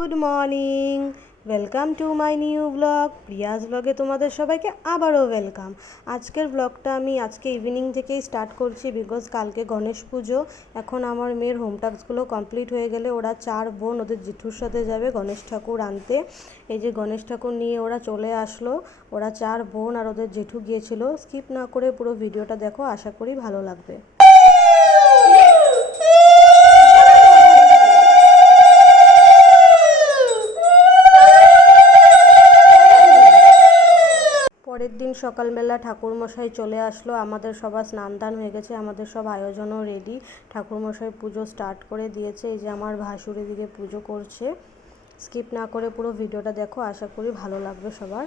Good morning. Welcome to my new blog Priya's ব্লগে তোমাদের সবাইকে আবারও ওয়েলকাম আজকের ব্লগটা আমি আজকে ইভিনিং থেকেই স্টার্ট করছি বিকজ কালকে গণেশ পুজো। এখন আমার মেয়ের হোম টাস্কগুলো কমপ্লিট হয়ে গেলে ওরা চার বোন ওদের জেঠুর সাথে যাবে গণেশ ঠাকুর আনতে। এই যে গণেশ ঠাকুর নিয়ে ওরা চলে আসলো। ওরা চার বোন আর ওদের জেঠু গিয়েছিল। স্কিপ না করে পুরো ভিডিওটা দেখো, আশা করি ভালো লাগবে। পরের দিন সকালবেলা ঠাকুরমশাই চলে আসলো। আমাদের সবার স্নান দান হয়ে গেছে, আমাদের সব আয়োজনও রেডি ঠাকুরমশাই পুজো স্টার্ট করে দিয়েছে, এই যে আমার ভাসুরি দিকে পুজো করছে। স্কিপ না করে পুরো ভিডিওটা দেখো, আশা করি ভালো লাগবে সবার।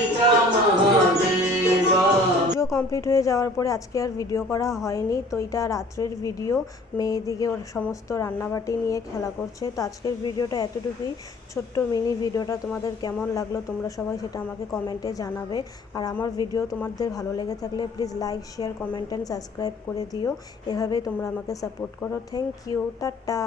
পুজো কমপ্লিট হয়ে যাওয়ার পরে আজকে আর ভিডিও করা হয়নি। তো এটা রাত্রের ভিডিও মেয়েদিকে ওর সমস্ত রান্নাবাটি নিয়ে খেলা করছে। তো আজকের ভিডিওটা এতটুকুই। ছোট্ট মিনি ভিডিওটা তোমাদের কেমন লাগল তোমরা সবাই সেটা আমাকে কমেন্টে জানাবে। আর আমার ভিডিও তোমাদের ভালো লেগে থাকলে please like share comment and subscribe করে দিও। এভাবেই তোমরা আমাকে সাপোর্ট করো। Thank you tata.